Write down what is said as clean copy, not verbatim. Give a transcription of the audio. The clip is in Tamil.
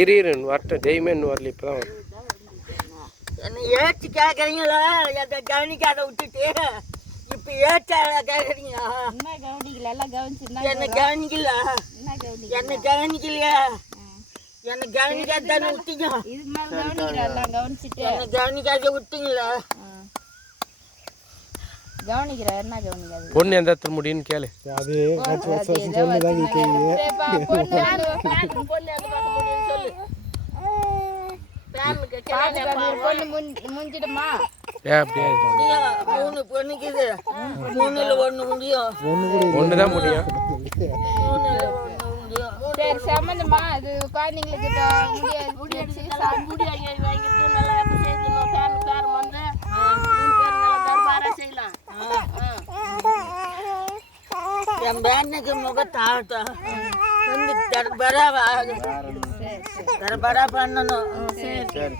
இரு வரட்டும். தெய்வமே இன்னும் வரல, இப்போ தான் வரும். என்ன ஏச்சு கேட்குறீங்களா? எதை கவனிக்காத விட்டுட்டு இப்போ ஏச்சா கேட்குறீங்க? என்ன கவனிக்கல, எல்லாம் கவனிச்சு என்ன கவனிக்கல, என்ன கவனிக்கலையா? என்ன கவனிக்காத தானே விட்டீங்க? இது மேல கவனிக்கிறேன், எல்லாம் கவனிச்சுட்டு என்ன கவனிக்காத விட்டீங்களா? கவனிக்கிறேன். என்ன கவனிக்காது? பொண்ணு எந்த இடத்துல முடியும்னு கேளு. அது சொல்லுதான் சொல்லு. முடிஞ்சிடுமா? அப்படியே மூணு பொண்ணுக்குது, மூணுல ஒண்ணு முடியும், ஒன்று தான் முடியும். மூணுல ஒண்ணு முடியும். சரி, சம்மந்தமா அது குழந்தைங்களுக்கு முடியாது. வாங்கிட்டு நல்லா எப்படி செய்யணும்? பேர் பேர் வந்து தர்பாரா செய்யலாம். என் பேனுக்கு முகத்தாகட்டும் வந்து தர்பாரா பண்ணணும். சரி சரி